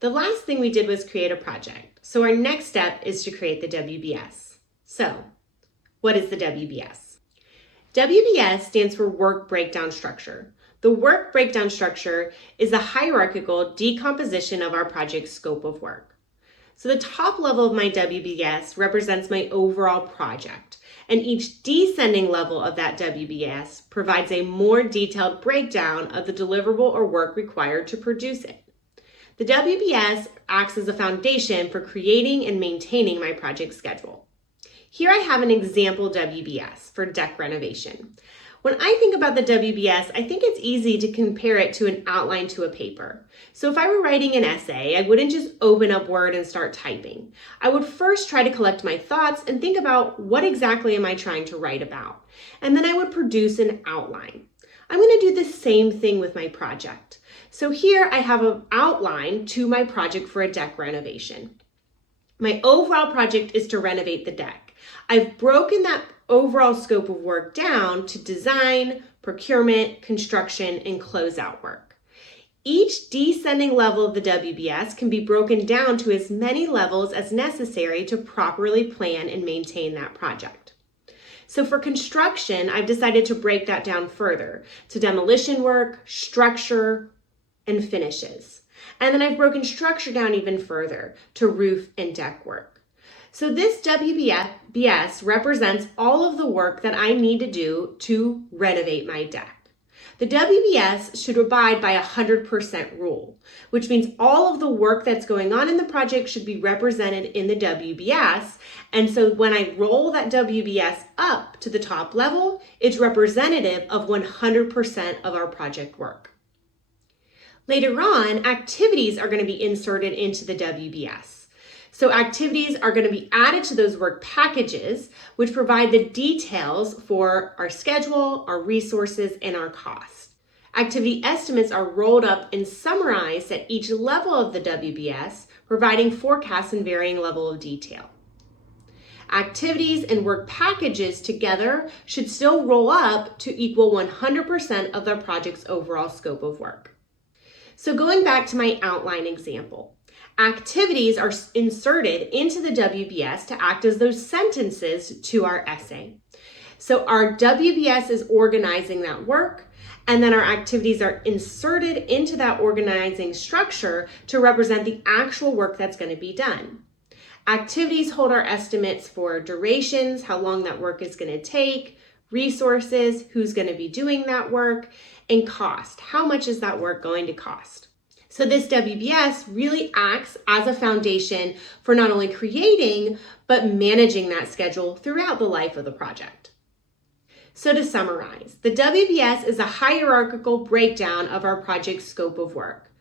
The last thing we did was create a project. So our next step is to create the WBS. So what is the WBS? WBS stands for Work Breakdown Structure. The work breakdown structure is a hierarchical decomposition of our project's scope of work. So the top level of my WBS represents my overall project, and each descending level of that WBS provides a more detailed breakdown of the deliverable or work required to produce it. The WBS acts as a foundation for creating and maintaining my project schedule. Here I have an example WBS for deck renovation. When I think about the WBS, I think it's easy to compare it to an outline to a paper. So if I were writing an essay, I wouldn't just open up Word and start typing. I would first try to collect my thoughts and think about what exactly am I trying to write about. And then I would produce an outline. I'm going to do the same thing with my project. So here I have an outline to my project for a deck renovation. My overall project is to renovate the deck. I've broken that overall scope of work down to design, procurement, construction, and closeout work. Each descending level of the WBS can be broken down to as many levels as necessary to properly plan and maintain that project. So for construction, I've decided to break that down further to demolition work, structure, and finishes. And then I've broken structure down even further to roof and deck work. So this WBS represents all of the work that I need to do to renovate my deck. The WBS should abide by a 100% rule, which means all of the work that's going on in the project should be represented in the WBS. And so when I roll that WBS up to the top level, it's representative of 100% of our project work. Later on, activities are going to be inserted into the WBS. So activities are going to be added to those work packages, which provide the details for our schedule, our resources, and our cost. Activity estimates are rolled up and summarized at each level of the WBS, providing forecasts and varying level of detail. Activities and work packages together should still roll up to equal 100% of the project's overall scope of work. So going back to my outline example, activities are inserted into the WBS to act as those sentences to our essay. So our WBS is organizing that work, and then our activities are inserted into that organizing structure to represent the actual work that's going to be done. Activities hold our estimates for durations, how long that work is going to take, resources, who's going to be doing that work, and cost. How much is that work going to cost? So this WBS really acts as a foundation for not only creating, but managing that schedule throughout the life of the project. So to summarize, the WBS is a hierarchical breakdown of our project's scope of work.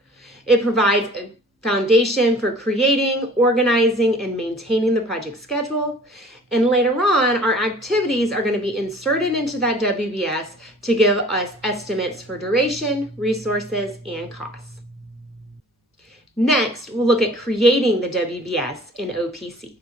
It provides a foundation for creating, organizing, and maintaining the project schedule. And later on, our activities are going to be inserted into that WBS to give us estimates for duration, resources, and costs. Next, we'll look at creating the WBS in OPC.